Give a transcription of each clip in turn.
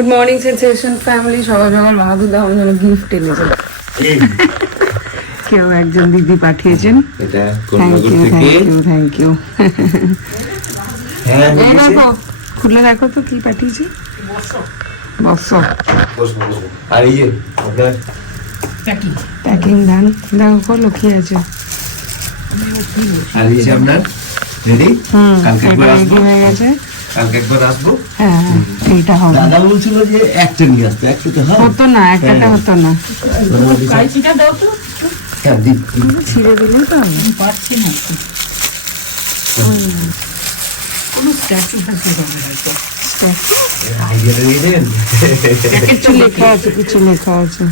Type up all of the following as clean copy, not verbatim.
Good morning sensation family. সকাল সকাল বাহাদুর দা আমার জন্য গিফট এনেছেন। কেউ একজন দিদি পাঠিয়েছেন। Thank you. খুলে দেখো তো কি পাঠিয়েছি। প্যাকিং ধান দেখো খোলো কি আছে। হয়ে গেছে। হ্যাঁ এইটা হবে। দাদা বলছিল যে একটা নিয়ে আসতে, একটা তো হতো না, একটা হতো না। ছিঁড়ে দিলে তো পারছি না। কোনো স্ট্যাচু ফ্যাচু হবে হয়তো। কিছু লেখা আছে, কিছু লেখা আছে।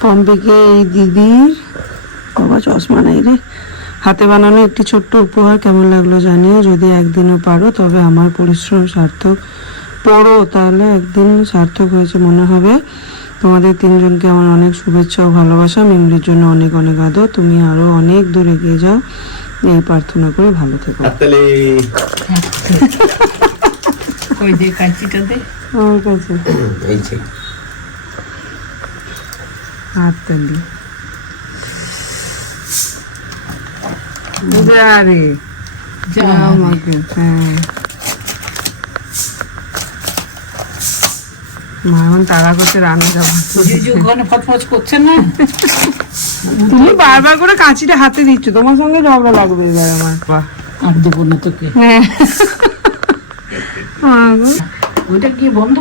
পম্পিকে এই দিদির বাবা চশমা নাই রে, হাতে বানানো একটি ছোট্ট উপহার। কেমন লাগলো জানিও। যদি একদিনও পারো তবে আমার পরিশ্রম সার্থক। পড়ো তাহলে একদিন সার্থক হয়েছে মনে হবে। তোমাদের তিনজনকে আমার অনেক শুভেচ্ছা ও ভালোবাসা। মিমলির জন্য অনেক অনেক আদর। তুমি আরো অনেক দূর এগিয়ে যাও, এই প্রার্থনা করে ভালো থেকো। ওই যে কাঁচিটা দে আমার কাছে। হাততালি যা রে যা আমাকে। হ্যাঁ মা এখন তাড়া করছে রান্না যাবো। ওখানে ফটফট করছে না, তুমি বারবার করে কাঁচিটা হাতে দিচ্ছ। তোমার সঙ্গে ঝগড়া লাগবে এবার আমার। আর দেবো না তোকে। হ্যাঁ ওইটা কি বন্ধ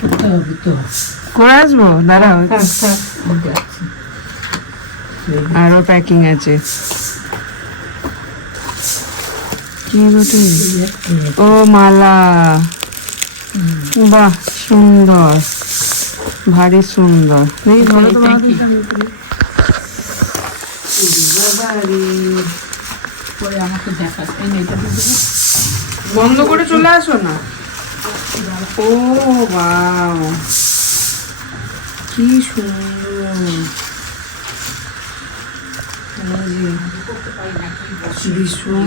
করতে হবে তো, করে আসবো দাঁড়াও। আরো প্যাকিং আছে। কি বটে? ও মালা, বাহ সুন্দর, ভারী সুন্দর। এই ধরো তো বন্ধ করে চলে আসো না। ও বাও কি সুন্দর। ভীষণ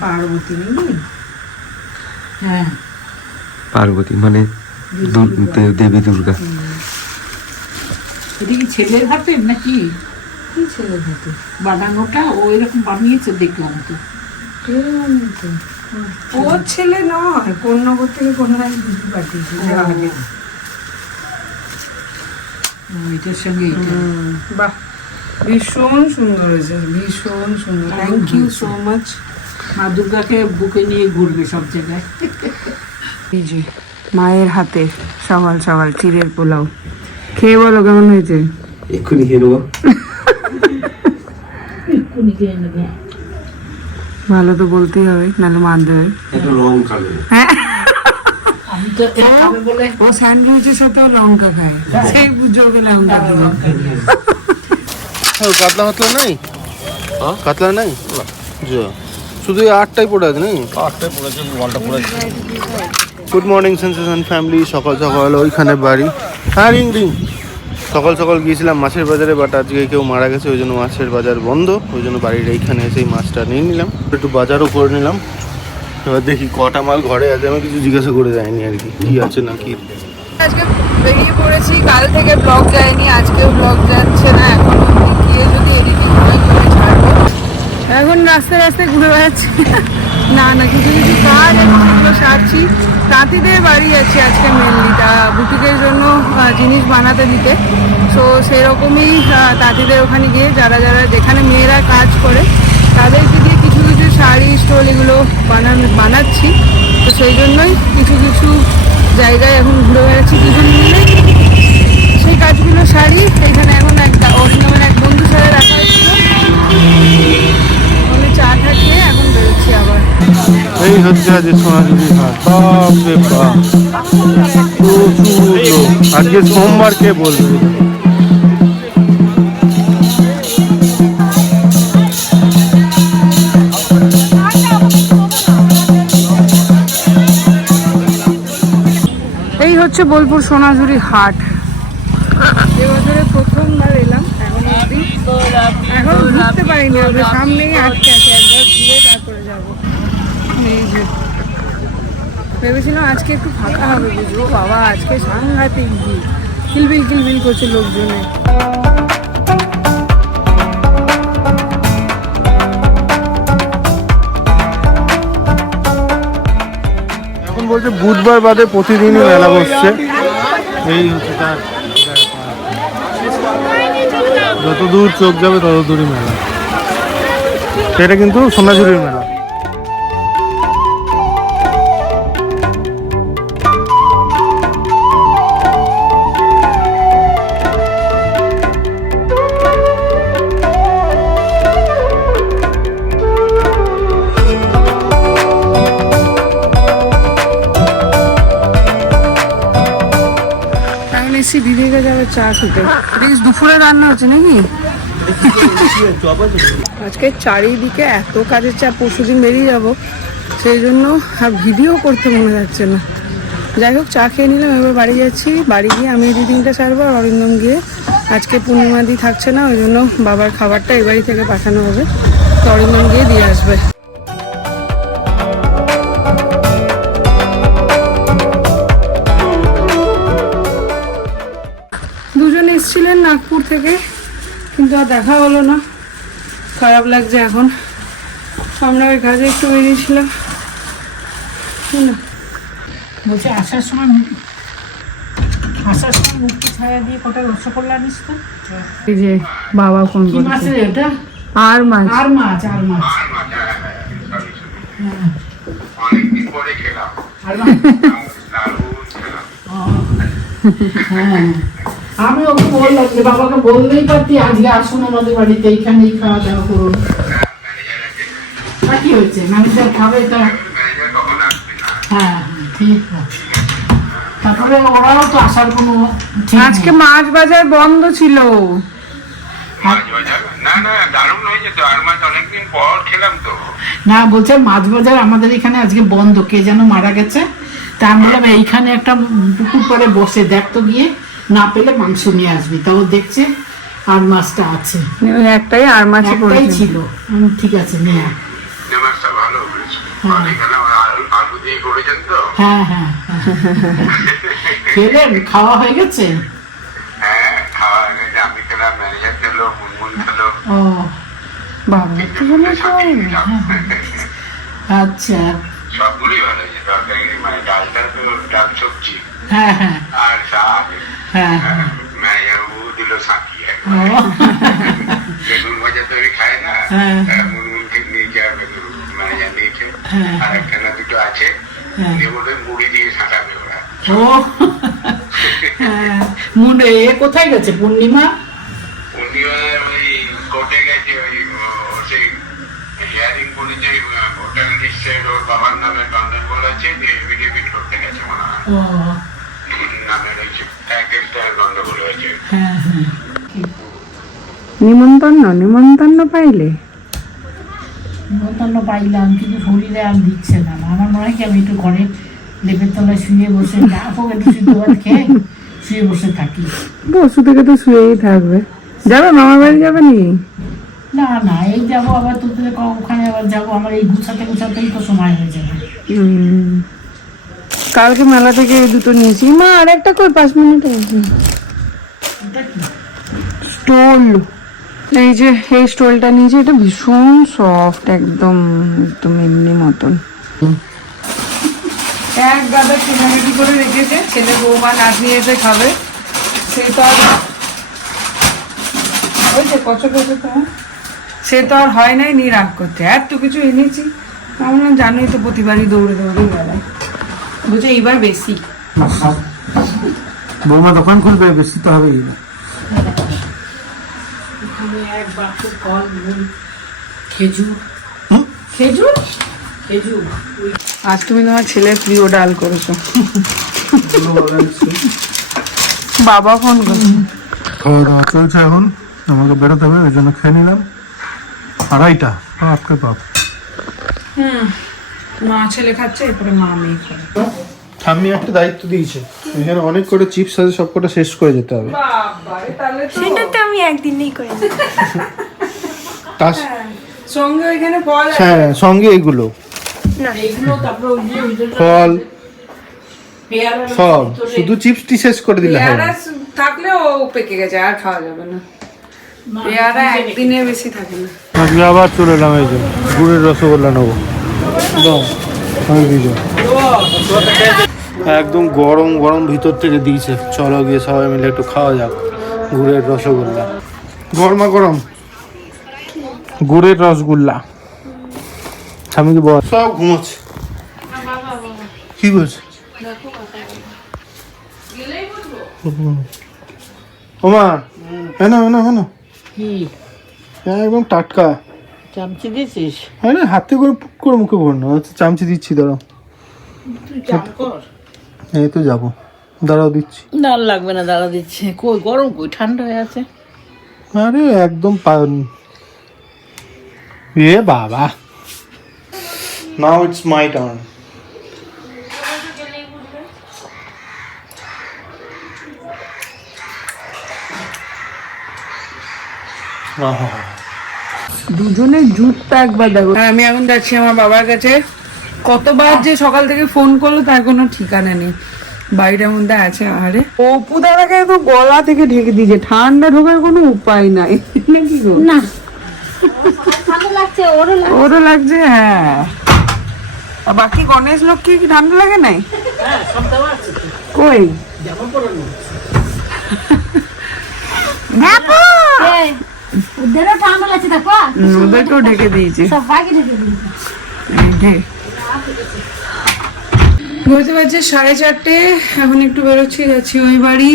পার্বতী নাকি? হ্যাঁ পার্বতী মানে দেবী দুর্গা। এটা কি ছেলের হাতে নাকি? কি ছেলের হাতে বানানোটা? ও এরকম বানিয়েছে দেখলাম তো। ওর ছেলে নয়, কন্যাগর থেকে কন্যা দিদি পাঠিয়েছে। এটার সঙ্গে বাহ ভীষণ সুন্দর হয়েছে, ভীষণ সুন্দর। Thank you so much. মা দুর্গাকে বুকে নিয়ে ঘুরবে সব জায়গায়। এই যে মায়ের হাতে সকাল সকাল চিড়ের পোলাও খেয়ে বলো কেমন হয়েছে। এক্ষুনি খেয়ে নেবো। ভালো তো বলতেই হবে, নাহলে মানতে হবে। হ্যাঁ ও স্যান্ডউইচের সাথে লঙ্কা খায়, সেই বুঝো লঙ্কা দিল। কাতলা মাতলা নাই, কাতলা নাই, শুধু আটটাই পড়ে আছে নাকি? আটটাই পড়েছে, বলটা পড়েছে। Good morning sensation family. সকাল সকাল ওইখানে বাড়ি। হ্যাঁ রিং রিং। সকাল সকাল গিয়েছিলাম মাছের বাজারে, বাট আজকে কেউ মারা গেছে, ওই জন্য মাছের বাজার বন্ধ। ওই জন্য বাড়ির এইখানে এসে মাছটা নিয়ে নিলাম, একটু বাজারও করে নিলাম। এবার দেখি কটা মাল ঘরে আছে, আমি কিছু জিজ্ঞাসা করে যাইনি আর কি, কি আছে না কি। আজকে বেরিয়ে পড়েছি, কাল থেকে ব্লগ যায়নি, আজকেও ব্লগ যাচ্ছে না। এখন গিয়ে যদি এডিটিং করে ছাড়বো। এখন রাস্তায় রাস্তায় ঘুরে বেড়াচ্ছি। না না কিছু কিছু কাজ এখন সেগুলো সারছি। তাঁতিদের বাড়ি যাচ্ছি আজকে মেনলি, বুটিকের জন্য জিনিস বানাতে দিতে। সো সেরকমই তাঁতিদের ওখানে গিয়ে যারা যারা যেখানে মেয়েরা কাজ করে তাদেরকে দিয়ে কিছু কিছু শাড়ি স্টোল এগুলো বানাচ্ছি। তো সেই জন্যই কিছু কিছু জায়গায় এখন ঘুরে বেড়াচ্ছি দুজন মিলে। সেই কাজগুলো শাড়ি এখানে এখন অরিজিনাল এক বন্ধুর সাথে রাখা হয়েছিল, ওখানে চা টা খেয়ে এখন বেরোচ্ছি আবার। এই হচ্ছে আজ সোনাঝুরি হাট। বাপরে বাপ, প্রচুর লোক। আজকে সোমবার, কে বলবে। এই হচ্ছে বোলপুর সোনাঝুরি হাট। এবছরে প্রথমবার এলাম, এখন ঘুরতে পারিনি, সামনেই আটকে আছে, একবার ঘুরে তারপরে যাবো। এই যে ভেবেছিলাম আজকে একটু ফাঁকা হবে, বুঝবো বাবা আজকে সাংঘাতিক ভিড়, কিলবিল করছে লোকজনে। এখন বলছে বুধবার বাদে প্রতিদিনই মেলা বসছে, এই হচ্ছে তার যত দূর চোখ যাবে তত দূরই মেলা। সেটা কিন্তু সোনাঝুরির মেলা। এসি দিদিকে যাবে চা খেতে। দুপুরে রান্না হচ্ছে নাকি? আজকে চারিদিকে এত কাজের চাপ, পরশুদিন বেরিয়ে যাবো, সেই জন্য আর ভিডিও করতে মনে যাচ্ছে না। যাই হোক চা খেয়ে নিলাম, এবার বাড়ি যাচ্ছি। বাড়ি গিয়ে আমি রিডিংটা সারবো, আর অরিন্দম গিয়ে আজকে পূর্ণিমাদি থাকছে না, ওই জন্য বাবার খাবারটা এই বাড়ি থেকে পাঠানো হবে, তো অরিন্দম গিয়ে দিয়ে আসবে। দুজন এসেছিলেন নাগপুর থেকে, কিন্তু আর দেখা হলো না, খারাপ লাগছে এখন। আমরা ওই কাজে একটু বেরিয়েছিলাম। বলছি আসার সময় মুক্তি ছায়া দিয়ে কটা রসগোল্লা আনিস তো। এই যে বাবা ফোন কি করছে। মাছের এটা? আর মাছ। আর মাছ। আর মাছ। হ্যাঁ, আমি ওকে বললাম যে বাবাকে বললেই পারতি আজকে আসুন আমাদের বাড়িতে, এইখানেই খাওয়া দাওয়া করুন। তা কি হয়েছে, ম্যানেজার খাবে তা? হ্যাঁ ঠিক আছে। তারপরে ওরাও তো আসার কোনো ঠিক নেই। আজকে মাছ বাজার বন্ধ ছিল। না বলছে মাছ বাজার আমাদের এখানে আজকে বন্ধ, কে যেন মারা গেছে। তা আমি বললাম এইখানে একটা পুকুর পরে বসে দেখ তো, গিয়ে না পেলে মাংস নিয়ে আসবি। তাও দেখছে আর মাছটা আছে, ওই একটাই আর মাছ একটাই ছিল। ঠিক আছে নিয়ে আয়। হ্যাঁ হ্যাঁ খেলেন, খাওয়া হয়ে গেছে? ও বাবা একটু বলে খাওয়াই না। আচ্ছা সবগুলোই ভালো হয়েছে, তরকারি মানে ডালটা তো ডাল সবজি হ্যাঁ হ্যাঁ আর শাক, হ্যাঁ ম্যানেজার ও দিল সাঁকি ও বেগুন ভাজা তো আমি খাই না, হ্যাঁ। মুনমুনকে নিয়েছে আর বেগুন ম্যানেজার নিয়েছে, হ্যাঁ। আর একটা না দুটো আছে, হ্যাঁ। ওদের মুড়ি দিয়ে সাঁটাবে ওরা। ও হ্যাঁ। মুন্ডে এ কোথায় গেছে পূর্ণিমা? পূর্ণিমা ওই কোর্টে গেছে, ওই সেই হিয়ারিং করেছে, ভোটার লিস্টের ওর বাবার নামে গন্ডগোল আছে, এফিডেভিট করতে গেছে মনে হয়, ও নামের ওই প্যাকেজটা গন্ডগোল হয়েছে। হ্যাঁ হ্যাঁ নিমন্ত্রণ পাইলে নিমন্ত্রণ পাইলাম, কিন্তু শরীরে আর দিচ্ছে না। আমার মনে হয় কি আমি একটু ঘরে লেপের তলায় শুয়ে বসে না হোক একটু শুধু খেয়ে শুয়ে বসে থাকি। পরশু থেকে তো শুয়েই থাকবে। যাবে মামার বাড়ি, যাবে নি? না না এই যাবো আবার তোদের ওখানে আবার যাবো, আমার এই গুছাতেই তো সময় হয়ে যাবে। কালকে মেলা থেকে এই দুটো নিয়েছি মা, আর একটা কই 5 মিনিট এটা কি? স্টোল। এই যে এই স্টোলটা নিয়েছি, এটা ভীষণ সফট, একদম একদম এমনি মতন। এক গাদা কেনাকাটি করে রেখেছে, ছেলে বৌমা নাতনি এসে খাবে, সেই তো আর ওই যে কত তোমার, সে তো আর হয় নাই নি রাগ করতে। এত কিছু এনেছি, আমরা জানোই তো প্রতিবারই দৌড়ে বেড়াই, বুঝে এইবার বেশি। বৌমা দোকান খুলবে, বেশি তো হবেই। এখানে এক বাক্স ফল মূল, খেজুর খেজুর। খেজুর আজ তুমি তোমার ছেলের প্রিয় ডাল করেছো। বাবা ফোন করছে। খাওয়া দাওয়া চলছে এখন, আমাকে বেরোতে হবে, ওই জন্য খেয়ে নিলাম। 2:30 বাপকে বাপ। মা ছেলে খাচ্ছে, এরপরে মা মেয়ে খাবে। ঠাম্মি একটা দায়িত্ব দিয়েছে, এখানে অনেক করে চিপস আছে, সব কটা শেষ করে যেতে হবে। বাবারে, তাহলে তো সেটা তো আমি একদিনেই করে দিই। তার সঙ্গে ওইখানে ফল আছে। হ্যাঁ, সঙ্গে এগুলো এগুলো তারপরে ওই যে ফল পেয়ারা সব শুধু চিপসটি শেষ করে দিলে হবে পেয়ারা থাকলেও পেকে গেছে, আর খাওয়া যাবে না। পেয়ারা একদিনে বেশি থাকে না। আজকে আবার চলে এলাম এই যে গুড়ের রসগোল্লা নেবো। দাও, আমি দিই। একদম গরম গরম ভিতর থেকে দিয়েছে। চলো গিয়ে সবাই মিলে একটু খাওয়া যাক গুড়ের রসগোল্লা। গরমা গরম গুড়ের রসগোল্লা। আমি কি বল সব ঘুমোচ্ছে। কি বলছে ওমা? হ্যাঁ না কি একদম টাটকা। চামচি দিছিস? আরে হাতে করে পুক করে মুখে ভর না। চামচি দিচ্ছি, দাঁড়াও। তুই চাপ কর। এই তো যাবো, দাঁড়াও দিচ্ছি। না লাগবে না, দাঁড়া দিচ্ছে। কই গরম, কই ঠান্ডা হয়ে আছে। আরে একদম এ বাবা, নাও ইটস মাই টার্ন। দুজনের জুতটা একবার দেখো। আর আমি এখন যাচ্ছি আমার বাবার কাছে। কতবার যে সকাল থেকে ফোন করলো তার কোনো ঠিকানা নেই। বাড়িটার মধ্যে আছে। আরে অপু দাদাকে তো গলা থেকে ঢেকে দিয়েছে, ঠান্ডা ঢোকার কোনো উপায় নাই নাকি গো? না ঠান্ডা লাগছে, ওরও লাগছে। হ্যাঁ, আর বাকি গণেশ লক্ষ্মী কি ঠান্ডা লাগে নাই? হ্যাঁ সব দেওয়া আছে তো। কই জামা পরানো। ওদেরও ঠান্ডা লাগছে দেখো, ওদেরকেও ঢেকে দিয়েছে। সবাইকে ঢেকে দিয়েছে। বুঝতে পারছি 4:30। এখন একটু বেরোচ্ছি, যাচ্ছি ওই বাড়ি।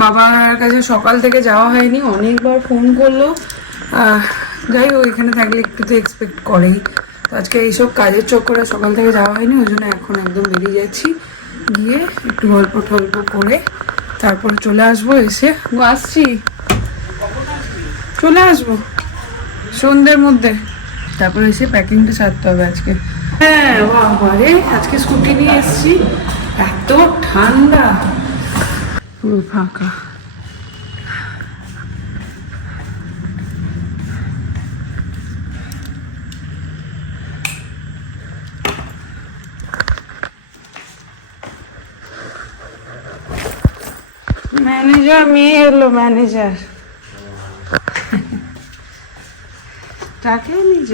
বাবার কাছে সকাল থেকে যাওয়া হয়নি, অনেকবার ফোন করলো। যাই হোক, এখানে থাকলে একটু তো এক্সপেক্ট করেই। তো আজকে এইসব কাজের চক্করে সকাল থেকে যাওয়া হয়নি, ওই জন্য এখন একদম বেরিয়ে যাচ্ছি। গিয়ে একটু গল্প টল্প করে তারপরে চলে আসবো। এসে আসছি, চলে আসবো সন্ধ্যের মধ্যে। তারপরে এসে প্যাকিংটা সারতে হবে আজকে। হ্যাঁ বাবারে, আজকে স্কুটি নিয়ে এসেছি, এত ঠান্ডা, পুরো ফাঁকা। ম্যানেজার মেয়ে এলো, ম্যানেজার টাকে নিজ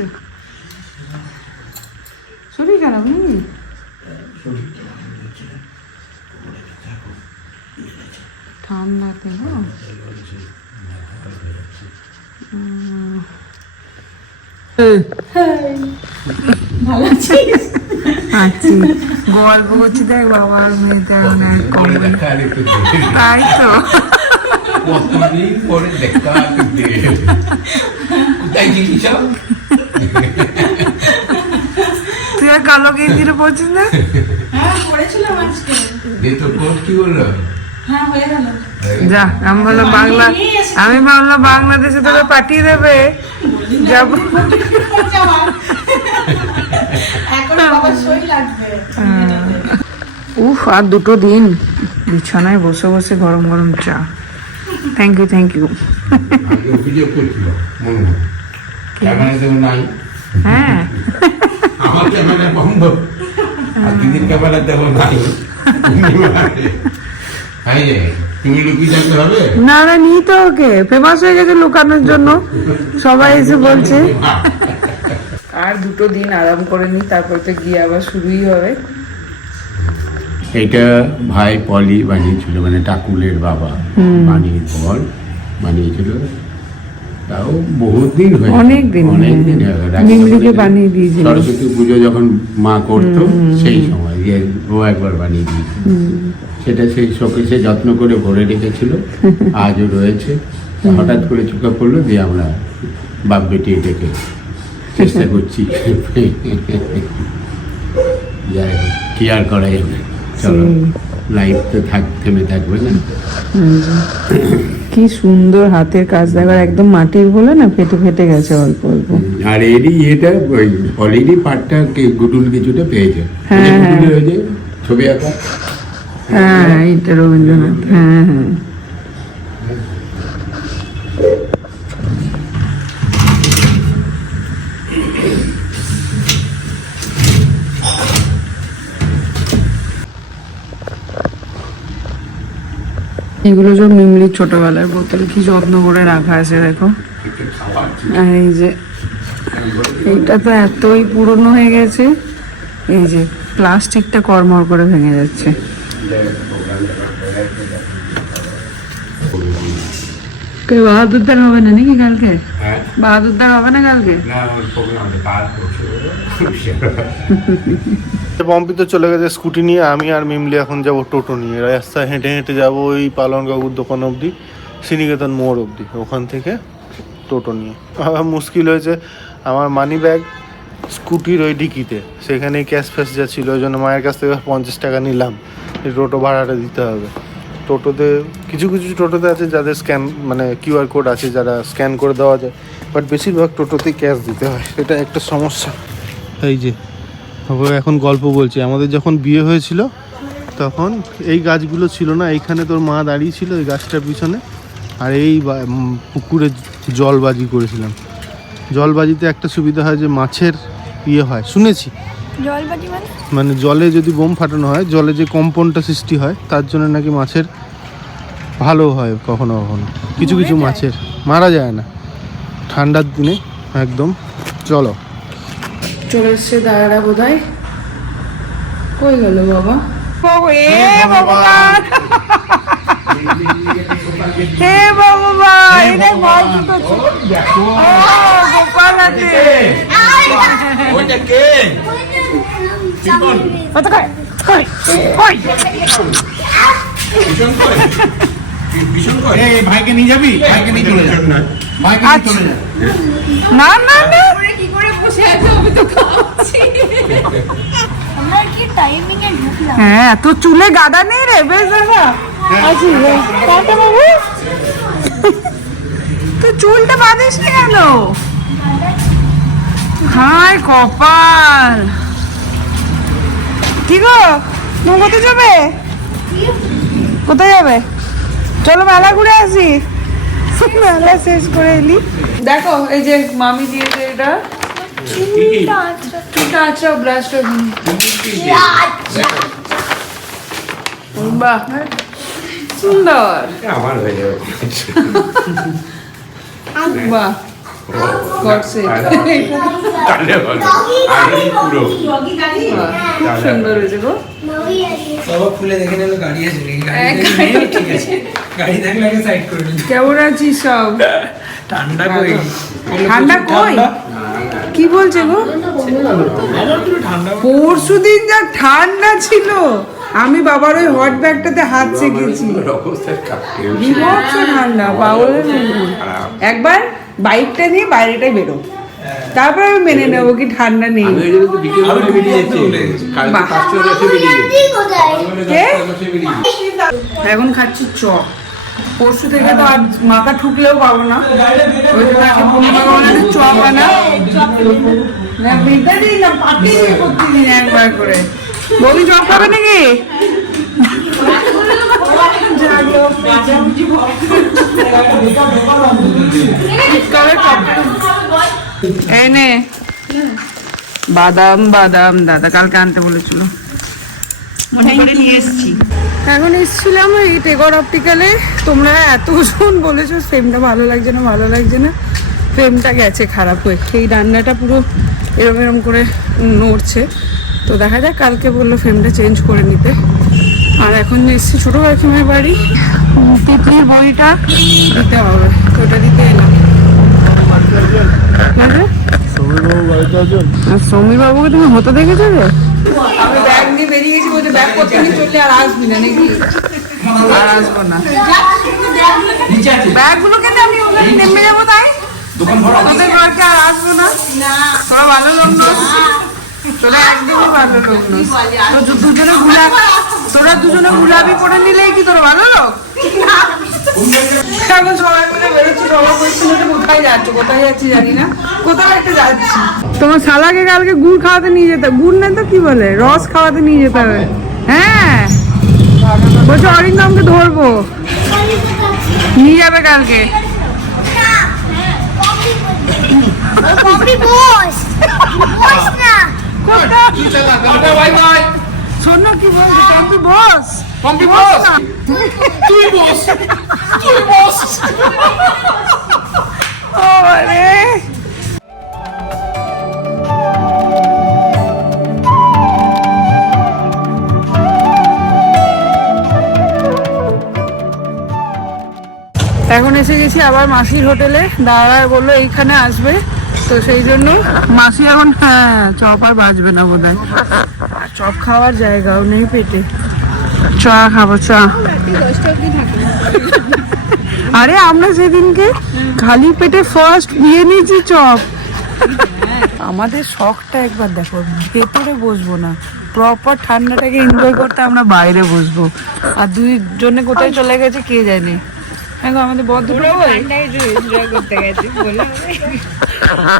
শরীর খারাপ নাকি? ঠান্ডাতে না ভালো আছিস? আছি, গল্প করছি। দেখ বাবার মেয়েদের অনেক কম, তাই তো। কতদিন পরে দেখা কোথায় গেছিস? তুই আর কালো গেঞ্জিরে পড়ছিস না? হ্যাঁ পড়েছিলাম আজকে। তো কোর্স কি বললো? হ্যাঁ হয়ে গেল। যা, আমি বললাম বাংলা, আমি ভাবলাম বাংলাদেশে তোকে পাঠিয়ে দেবে। যাবো এখন বাবার সই লাগবে। উফ, আর 2 দিন বিছানায় বসে বসে গরম গরম চা। Thank you, thank you. অভিযোগ করছিল মনে হয় ক্যামেরা তো নাই। হ্যাঁ, আমার ক্যামেরা বন্ধ, আর দিদির ক্যামেরা দেখো নাই। হ্যাঁ রে, তুমি লুকিয়ে থাকতে হবে। না না, নিই তো, ওকে ফেমাস হয়ে গেছে লুকানোর জন্য, সবাই এসে বলছে। আর 2 দিন আরাম করে নি, তারপর তো গিয়ে আবার শুরুই হবে। এটা ভাই পলি বানিয়েছিল, মানে টাকুলের বাবা বানিয়ে পর বানিয়েছিল। তাও বহুত দিন হয়ে অনেক দিন নিমলিকে বানিয়ে দিয়েছিল। সরস্বতী পুজো যখন মা করতো সেই সময় ও একবার বানিয়ে দিয়েছিল। সেটা সেই শোকেসে যত্ন করে ভরে রেখেছিল, আজও রয়েছে। হঠাৎ করে চোখে পড়লো, দিয়ে আমরা বাপ বেটি এটাকে চেষ্টা করছি। যাই হোক, কি আর করা যাবে, চলো, লাইফ তো থেমে থাকবে না। কি সুন্দর হাতের কাজ দেখার, একদম মাটির বলে না, ফেটে ফেটে গেছে অল্প অল্প। আর এরই এটা ওই অলরেডি পার্টটা গুটুল কিছুটা পেয়েছে। হ্যাঁ, গুটুলের ওই যে ছবি আঁকা, হ্যাঁ এটা রবীন্দ্রনাথ। হ্যাঁ হ্যাঁ, এগুলো সব মিমলির ছোটবেলার বোতল, কি যত্ন করে রাখা আছে দেখো। আর এই যে এইটা তো এতই পুরনো হয়ে গেছে, এই যে প্লাস্টিকটা কড়মড় করে ভেঙে যাচ্ছে। বাহাদুরদার হবে না নাকি কালকে? বাহাদুরদার হবে না কালকে? পম্পি তো চলে গেছে স্কুটি নিয়ে, আমি আর মিমলি এখন যাব টোটো নিয়ে। রাস্তায় হেঁটে হেঁটে যাবো ওই পালন কাকুর দোকান অবধি, শ্রীনিকেতন মোড় অবধি, ওখান থেকে টোটো নিয়ে। আবার মুশকিল হয়েছে, আমার মানি ব্যাগ স্কুটির ওই ডিকিতে, সেখানে ক্যাশ ফ্যাশ যা ছিল, ওই জন্য মায়ের কাছ থেকে 50 টাকা নিলাম, এই টোটো ভাড়াটা দিতে হবে। টোটোতে কিছু কিছু টোটোতে আছে যাদের স্ক্যান মানে কিউআর কোড আছে, যারা স্ক্যান করে দেওয়া যায়, বাট বেশিরভাগ টোটোতেই ক্যাশ দিতে হয়, এটা একটা সমস্যা। এই যে এখন গল্প বলছি, আমাদের যখন বিয়ে হয়েছিল তখন এই গাছগুলো ছিল না, এইখানে তোর মা দাঁড়িয়ে ছিল এই গাছটার পিছনে, আর এই পুকুরে জলবাজি করেছিলাম। জলবাজিতে একটা সুবিধা হয় যে মাছের ইয়ে হয় শুনেছি, জলবাজি মানে জলে যদি বোম ফাটানো হয়, জলে যে কম্পনটা সৃষ্টি হয় তার জন্য নাকি মাছের ভালো হয়, কখনো কখনো কিছু কিছু মাছের মারা যায় না ঠান্ডার দিনে একদম। চলো চলে এসছে দাদারা বোধ হয়। কই গেল বাবা? হে ভগবান, এটা মাছ দুটো ছিল। ও গোপাল আছে। ওইটা কে? কত কয়? কই? কই? ভাইকে নিয়ে যাবি? ভাইকে নিয়ে চলে যা। ভাইকে নিয়ে চলে যা। না না না, কি করে বসে আছে, আমি তো খাচ্ছি। আমরা কি টাইমিং এ ঢুকলাম? হ্যাঁ তো চুলে গাদা নেই রে, বেশ দেখা আছি। কাটা বাবু, তুই চুলটা বাঁধিস নি কেন? হায় কপাল। কি গো, তুমি কোথায় যাবে? কোথায় যাবে? চলো মেলা ঘুরে আসি। মেলা শেষ করে এলি। দেখো এই যে মামি দিয়েছে এটা, টিকা আছে, ব্রাশ। বাহ সুন্দর, আমার হয়ে যাবে। বাহ করছে, পুরো খুব সুন্দর হয়েছে গো। বাবা খুলে দেখে নিল গাড়ি আছে নাকি, গাড়ি ঠিক আছে, গাড়ি থাকলে আগে সাইড করে নিল। কেমন আছিস সব? ঠান্ডা কই? ঠান্ডা কই? কি বলছে গো? পরশু দিন যা ঠান্ডা ছিল, আমি বাবার ওই হট ব্যাগটাতে হাত চেকেছি, বিভৎস ঠান্ডা, পাগলের মতো। একবার বাইকটা নিয়ে বাইরেটাই বেরো, তারপরে আমি মেনে নেবো কি ঠান্ডা নেই। কে? এখন খাচ্ছি চপ, পরশু থেকে তো আর মাথা ঠুকলেও পাবো না, ওই জন্য আগে পূর্ণিমা বানাতে চপ আনা না, বেঁধে দিই না, পাঠিয়ে দিই প্রতিদিন একবার করে। বলি চপ খাবে নাকি? এই নে বাদাম, বাদাম দাদা কালকে আনতে বলেছিল, মনে করে নিয়ে এসেছি। এখন এসেছিলাম এই টেগর অপটিক্যালে, তোমরা এতজন বলেছো ফ্রেমটা ভালো লাগছে না, ভালো লাগছে না। ফ্রেমটা গেছে খারাপ হয়ে, এই রান্নাটা পুরো এরম এরম করে নড়ছে, তো দেখা যাক, কালকে বললো ফ্রেমটা চেঞ্জ করে নিতে। আর এখন এসেছি ছোটো কাকিমার বাড়ি, তিতলির বইটা দিতে হবে, তো ওটা দিতে এলাম। সমীর বাবুকে তুমি হতে দেখেছো রে? আমি ব্যাগ নিয়ে বেরিয়ে গেছি, বলছে ব্যাগ করতে নিয়ে চললে আর আসবি না নাকি? আর আসবো না, ব্যাগগুলোকে আমি ওখানে নেমে যাবো, তাই তোদের ঘরকে আর আসবো না। তোরা ভালো লোক নস, তোরা একদমই ভালো লোক নস। তোরা দুজনে গুলাবি করে নিলেই কি তোরা ভালো লোক? এখন সবাই মিলে বেরোচ্ছি, সবাই বলছিল কোথায় যাচ্ছ, কোথায় যাচ্ছি জানি না, কোথাও একটা যাচ্ছি। তোমার শালাকে কালকে গুড় খাওয়াতে নিয়ে যেতে, গুড় না তো কি বলে, রস খাওয়াতে নিয়ে যেতে হবে। হ্যাঁ বলছে অরিন্দমকে ধরবো, নিয়ে যাবে কালকে। শোন না কি বলছে, পম্পি বস, পম্পি বস তুই বস তুই বস ও রে। এখন এসে গেছি আবার মাসির হোটেলে। দাদা বললো এইখানে আসবে, তো সেই জন্য মাসি এখন চপ আর বাজবে না বোধ হয়। চপ খাওয়ার জায়গাও নেই পেটে। চা খাবো, চা। আরে আমরা সেদিনকে খালি পেটে ফার্স্ট নিয়ে নিয়েছি চপ। আমাদের শখটা একবার দেখো, ভেতরে বসবো না, প্রপার ঠান্ডাটাকে এনজয় করতে আমরা বাইরে বসবো। আর দুইজনে কোথায় চলে গেছে কে জানে। এখন আমাদের বদ্ধ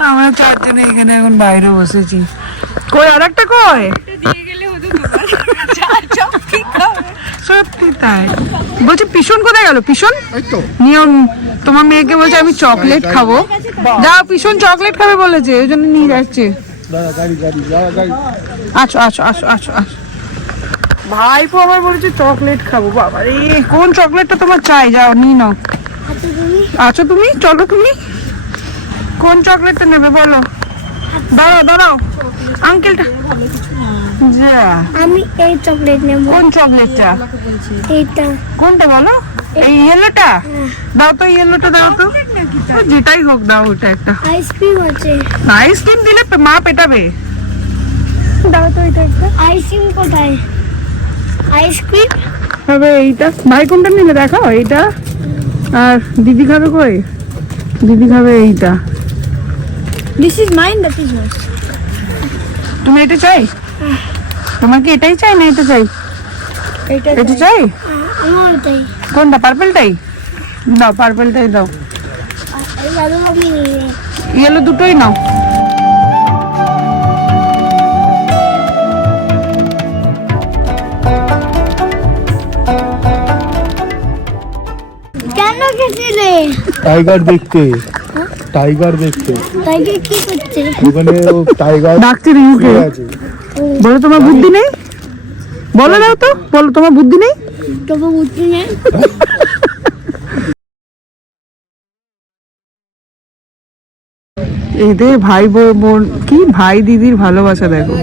আমরা চারজনে এখানে এখন বাইরে বসেছি। কই আর একটা কই সত্যি তাই বলছি। পিছন কোথায় গেল? পিছন নিয়ম তোমার মেয়েকে বলছে আমি চকলেট খাবো, যাও পিছন চকলেট খাবে বলেছে, ওই জন্য নিয়ে যাচ্ছে। আছো আছো আছো আছো আছো। ভাইপো আবার বলেছে চকলেট খাবো। বাবা রে, কোন চকলেটটা তোমার চাই? যাও নিয়ে নাও। আছো তুমি, চলো তুমি কোন চকলেটটা নেবে বলো। দাঁড়াও দাঁড়াও, আঙ্কেলটা যা। আমি এই চকলেট নেব। কোন চকলেটটা? এইটা। কোনটা বলো? এই ইয়েলোটা দাও তো, ইয়েলোটা দাও তো। ও যেটাই হোক দাও, ওটা একটা। আইসক্রিম আছে। আইসক্রিম দিলে মা পেটাবে। দাও তো এটা একটা। আইসক্রিম কোথায়? আইসক্রিম হবে এইটা। ভাই কোনটা নিলে দেখাও, এইটা। আর দিদি খাবে কই? দিদি খাবে এইটা। This is mine, that is mine. তুমি এটা চাই? তোমার কি এটাই চাই না এটা চাই? এটা চাই। আমার ওটাই। কোনটা? পার্পলটাই দাও, পার্পলটাই দাও। দাদু আমি ইয়েলো দুটোই নাও। কেন গেছিলে? টাইগার দেখতে, টাইগার দেখতে। তাইকে কি করছে? ওখানে টাইগার ডাকছি রিঙ্কুকে। বলো তোমার বুদ্ধি নেই? বলো দাও তো, বলো তোমার বুদ্ধি নেই? তবু বুদ্ধি নেই। এদের ভাই বোন কি ভাই দিদির ভালোবাসা দেখো।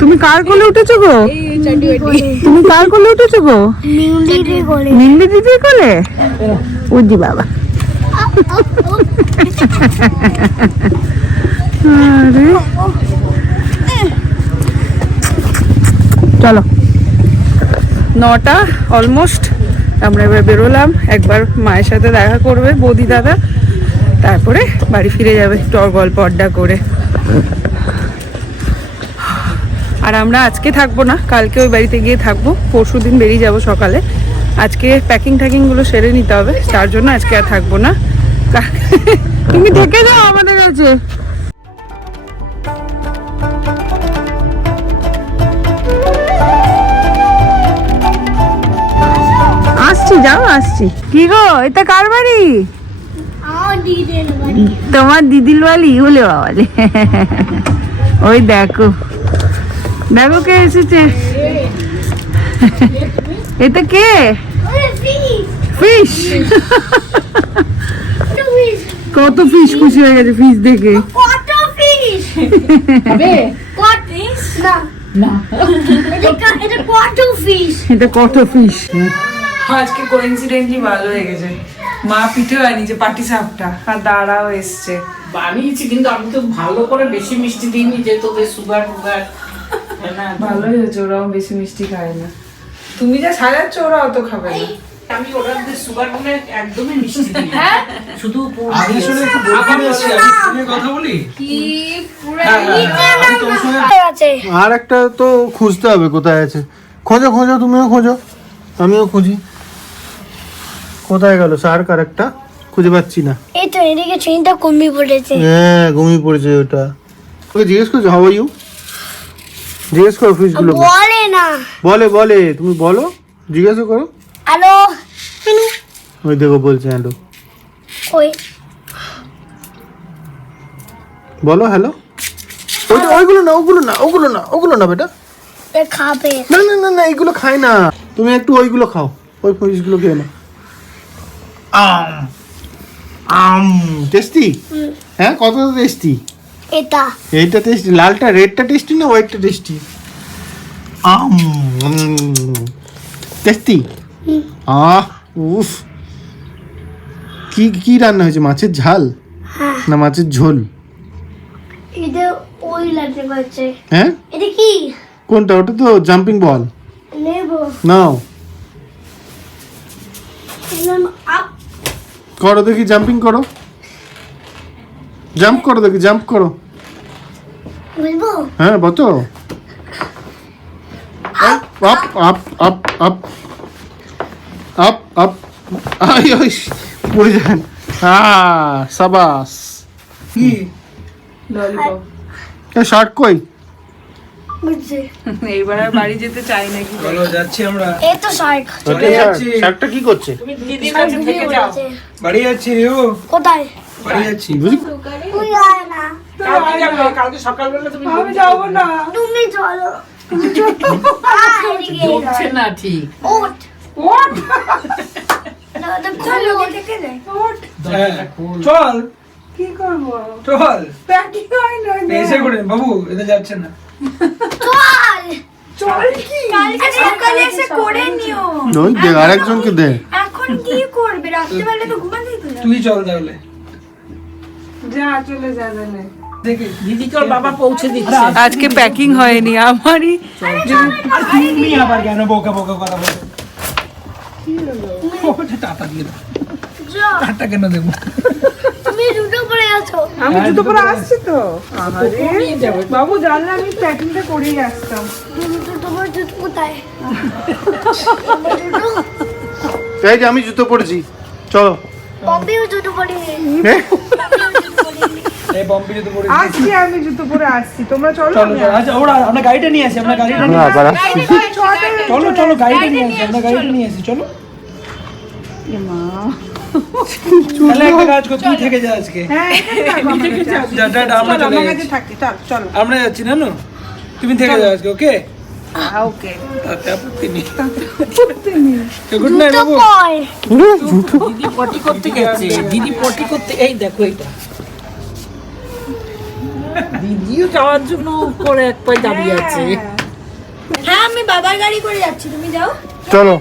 তুমি কার কোলে উঠেছো গো? তুমি কার কোলে উঠেছো গো? মিউলিরে করে। মিন্দি দিদির কোলে? উজি বাবা। আরে চলো, 9টা অলমোস্ট। আমরা এবার বেরোলাম, একবার মায়ের সাথে দেখা করবে বৌদি দাদা, তারপরে বাড়ি ফিরে যাবে টর গল্প আড্ডা করে। আর আমরা আজকে থাকবো না, কালকে ওই বাড়িতে গিয়ে থাকবো। পরশু দিন বেরিয়ে যাবো সকালে। আজকে প্যাকিং ট্যাকিংগুলো সেরে নিতে হবে, তার জন্য আজকে আর থাকবো না। তুমি থেকে যাও আমাদের কাছে। আসছি, যাও আসছি। কি গো, এটা কার বাড়ি? আমার দিদির বাড়ি। তোমার দিদির বাড়ি হলে বাবালে। ওই দেখো দেখো কে এসেছে। এটা কে? ওরে ফিশ। ফিশ। কত ফিশ খুশি হয়ে গেছে ফিশ দেখে। কত ফিশ? কত ফিশ? না না, এটা কত ফিশ? এটা কত ফিশ। আজকে কোইন্সিডেন্টলি ভালো হয়ে গেছে, মা পিঠে বানিয়েছে পাটি সাপটা, আর দাঁড়াও এসছে। বানিয়েছি, কিন্তু আমি তো ভালো করে বেশি মিষ্টি দিইনি, যে তোদের সুগার টুগার। ভালোই হয়েছে, ওরাও বেশি মিষ্টি খায় না। তুমি যা সাজাচ্ছ ওরা অত খাবে না। আমি ওদের সুগার গুলো একদমই মিষ্টি দিই না। শুধু আমি আসলে একটু বলতে এসেছি, আমি ফোনে কথা বলি। কি পুরো আমি তোমার সঙ্গে আছে। আর একটা তো খুঁজতে হবে কোথায় আছে। খোঁজো খোঁজো, তুমিও খোঁজো, আমিও খুঁজি। কোথায় গেল শার্ক? আর একটা খুঁজে পাচ্ছি না। এই তো এদিকে চেনটা কমে পড়েছে। হ্যাঁ, ঘুমিয়ে পড়েছে ওটা। ওকে জিজ্ঞেস করছো হাউ আর ইউ? জিজ্ঞেস করো ফিশগুলো। বলে না। বলে বলে, তুমি বলো, জিজ্ঞাসা করো। হ্যালো। ওই দেখো বলছে হ্যালো। ওই বলো হ্যালো। ওইগুলো না, ওগুলো না বেটা। খাবে না এইগুলো খাই না, তুমি একটু ওইগুলো খাও, ওই ফিশগুলো খেয়ে নাও। টেস্টি? হ্যাঁ, কত টেস্টি এটা এইটা টেস্টি, লালটা রেডটা টেস্টি না হোয়াইটটা টেস্টি? টেস্টি। উফ, কি কি রান্না হয়েছে? মাছের ঝাল না মাছের ঝোল? এটা ওই লাগতে পারছে। হ্যাঁ, এটা কি কোনটা? ওটা তো জাম্পিং বল। নেব নাও এলাম আপ করো দেখি, জাম্পিং করো, জাম্প করো দেখি, জাম্প করো। বলবো হ্যাঁ বতো। Up up up up up up, আই ওই পড়ে যান। সাবাস। কি ললিপপ। শার্ট কই? বুঝছে এইবার আর বাড়ি যেতে চাই নাকি? চলো যাচ্ছি আমরা, এই তো শার্ট চলে যাচ্ছি। শার্টটা কি করছে? দিদির কাছে থেকে যাও। বাড়ি যাচ্ছি রে, ও কোথায় বাড়ি যাচ্ছি। তুই আয় না কালকে যাবে, কালকে সকালবেলা তুমি। আমি যাবো না। তুমি চলো হচ্ছে না ঠিক। ওঠ ওঠ। না তো চলো থেকে যাই হ্যাঁ, চল কি করবো? চল, প্যাকিং হয় না। এসে করে বাবু, এটা যাচ্ছে না। চল চল কি? কালকে সকালে এসে করে নিও ওই দে, আরেকজনকে দে। এখন কি করবে রাত্রিবেলা তো ঘুমাতেই তো তুই চল তাহলে যা, চলে যা জানে। দেখি। দিদিকে ওর বাবা পৌঁছে দিচ্ছে। আজকে প্যাকিং হয়নি আমারই। আর তুমি আবার কেন বোকা বোকা কথা বলো? টাটা দিয়ে দাও। যা টাটা কেন দেবো? তুমি দুটো পরে আছো আমি জুতো পরে আসছি তো। আরে বাবু, জানলে আমি প্যাকিংটা করেই আসতাম। তুমি দুটো পরে জুতো কোথায় এই যে আমি জুতো পরেছি, চলো। বম্বেও জুতো পরে এই বম্বিতে তো পড়ে আসছি, আমি জুতো পরে আসছি, তোমরা চলো। চলো চলো, আচ্ছা ওরা আমরা গাড়িটা নিয়ে আসি, আমরা গাড়িটা নিয়ে আসি। চলো চলো, গাড়িটা নিয়ে আসি, আমরা গাড়িটা নিয়ে আসি, চলো। তাহলে একটা কাজ কর, তুই থেকে যা আজকে। হ্যাঁ, যা, টাটা, আমরা চলে যাচ্ছি। থাকি, চলো। আমরা যাচ্ছি না, তুমি থেকে যাও আজকে, ওকে? ওকে। তাতে আপত্তি নেই। গুড নাইট জুতো বাবু। পয় দিদি পটি করতে গেছে, দিদি পটি করতে, এই দেখো এটা দিদিও যাওয়ার জন্য উপরে এক পায়ে দাঁড়িয়ে আছে। হ্যাঁ আমি বাবার গাড়ি করে যাচ্ছি তুমি যাও চলো।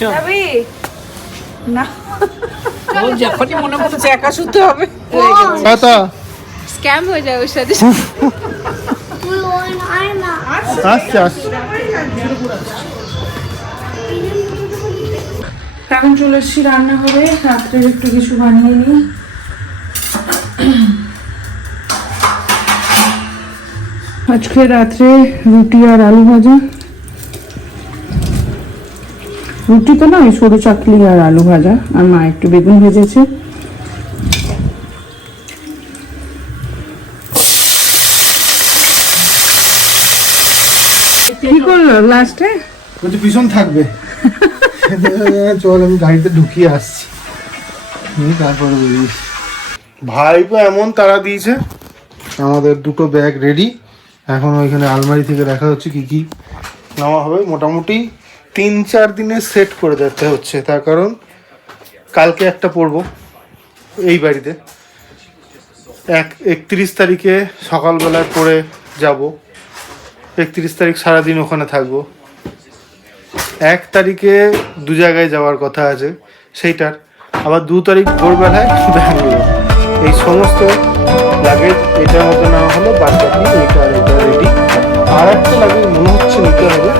যাবি না? ও যখনই মনে করছে একা শুতে হবে। টাটা। স্ক্যাম হয়ে যায় ওর সাথে। তুই ওই আয় না আসছে আসছে। এখন চলে এসছি, রান্না হবে, রাত্রে একটু কিছু বানিয়ে নিই। আজকে রাত্রে রুটি আর আলু ভাজা। রুটি তো নয়, সরু চাকলি আর আলু ভাজা, আর মা একটু বেগুন ভেজেছে। কি করলো লাস্টে? বলছি পিছন থাকবে। চল আমি গাড়িতে ঢুকিয়ে আসছি, তারপরে বেরিয়ে। ভাইপো এমন তাড়া দিয়েছে, আমাদের দুটো ব্যাগ রেডি। এখন ওইখানে আলমারি থেকে দেখা হচ্ছে কি কি নেওয়া হবে। মোটামুটি 3-4 দিনে সেট করে যেতে হচ্ছে, তার কারণ কালকে একটা পরবো এই বাড়িতে, 31 তারিখে সকালবেলায় পরে যাব, 31 তারিখ সারাদিন ওখানে থাকবো, 1 তারিখে 2 জায়গায় যাওয়ার কথা আছে সেইটার, আবার 2 তারিখ ভোরবেলায় ব্যাঙ্গালোর। এই সমস্ত লাগেজ এটার মতো নেওয়া হলো, বাদ বাকি এটা রেডি। আর একটা লাগেজ মনে হচ্ছে নিতে হবে,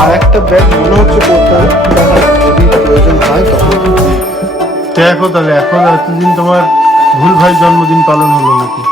আর একটা ব্যাগ মনে হচ্ছে করতে হবে, যদি প্রয়োজন হয় তখন। দেখো তাহলে এখন এতদিন তোমার ভুল ভাই জন্মদিন পালন হলো নাকি?